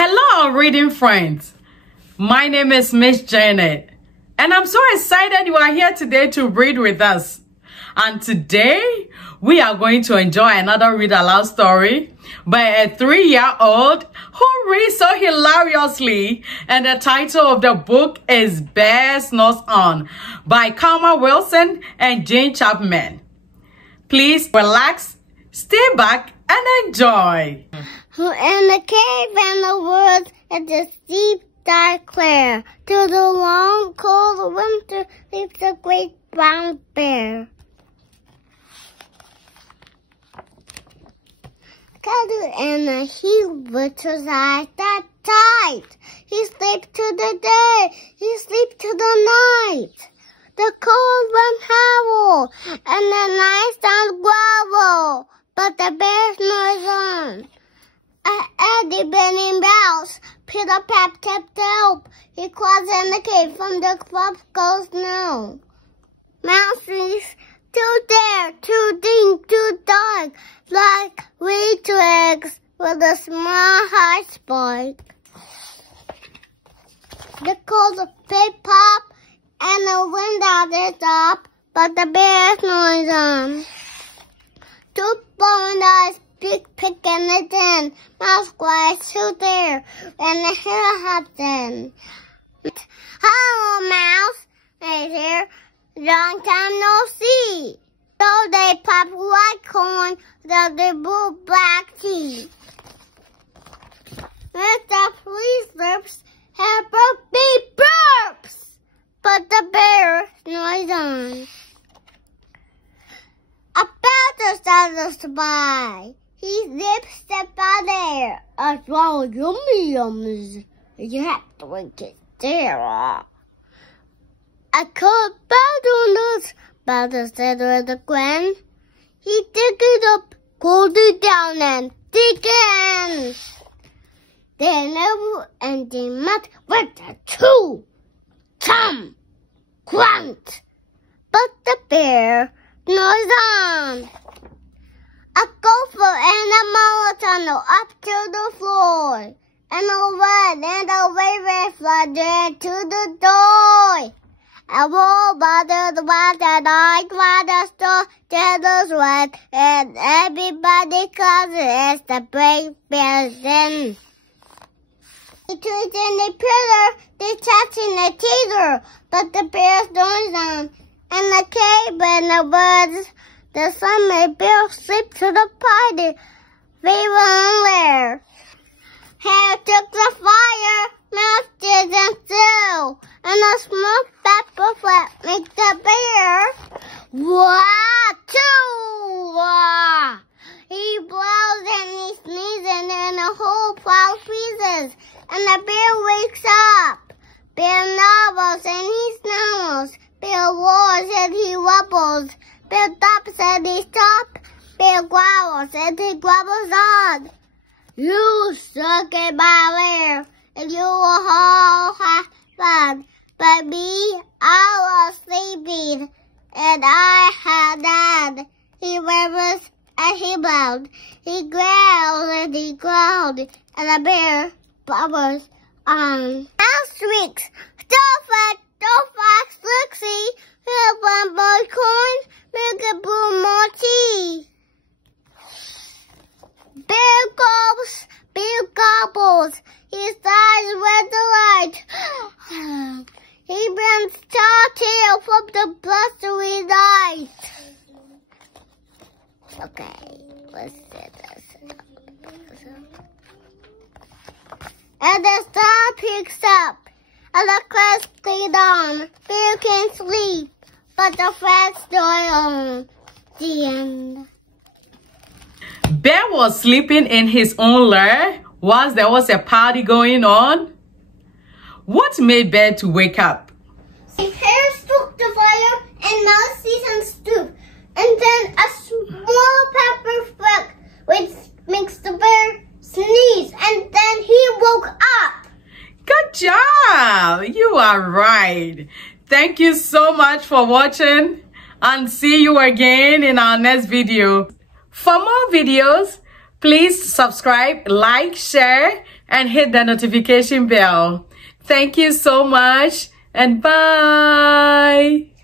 Hello, reading friends. My name is Miss Janet, and I'm so excited you are here today to read with us. And today, we are going to enjoy another read aloud story by a 3-year-old who reads so hilariously, and the title of the book is Bearsnoreson by Wilson and Jane Chapman. Please relax, stay back, and enjoy. Who in the cave in the woods at the deep dark clear, to the long cold winter lives a great brown bear. Cuddled in a heap with his eyes that tight. He sleeps to the day, he sleeps to the night. The cold wind howl and the night sounds grovel, but the bear snores on. Eddie Benny Mouse, Peter Pap tapped help. He crawls in the cave from the tropical snow. Mouse reads, too there, too deep, too dark, like reed twigs with a small high spike. The cold pip pop and the wind out is up, but the bear snores on. Two bone eyes, big pick in the den, mouse cries too there, and the hair hops in. Hello, mouse, they hear, long time no see. So they pop white corn, so they brew black tea. Mr. Police lips have big burps, but the bear snores on. A bear starts to by. He zips step out there. As well as yummy yums, you have to wait it there. I could battle Battle said with the grin. He dig it up, cooled it down, and dig in. They never ending much with the two. Come, grunt. But the bear snores on. A gopher and a molar tunnel up to the floor. And a red and a raven fly to the door. I will bother the one that I cried the store, Taylor's red, and everybody calls it the brave bear's den. They twist in the pillar, they touch in the teeter, but the bear snores on. And the cave and the birds, the summer bear sleep to the party, they were there. Hair took the fire, mouse didn't still, and a smoke pepper flat make the bear wah-choo-wah. He blows and he sneezes and the whole plow freezes, and the bear wakes up. Bear nobbles and he snarls, bear roars and he wobbles, bear stops and he stops, bear growls and he growls on. You suck in my lair, and you will all have fun. But me, I was sleeping, and I had none. He murmurs and he moaned. He growled and he growled, and the bear bubbles on. Mouse shrieks, don't fox, Lixie, have one boy corn, make a brew more tea. Bear gobbles, his eyes red delight. He brings tall tail from the blustery night. Okay, let's set this up. And the star picks up, and the clouds clean on. Bear can sleep, but the facts snore on. The end. Bear was sleeping in his own lair whilst there was a party going on. What made Bear to wake up? His hair struck the fire and mouse season stoop, and then a small pepper fleck which makes the bear sneeze, and then he woke up. Good job! You are right. Thank you so much for watching, and see you again in our next video. For more videos, Please subscribe, like, share, and hit the notification bell. Thank you so much, and bye.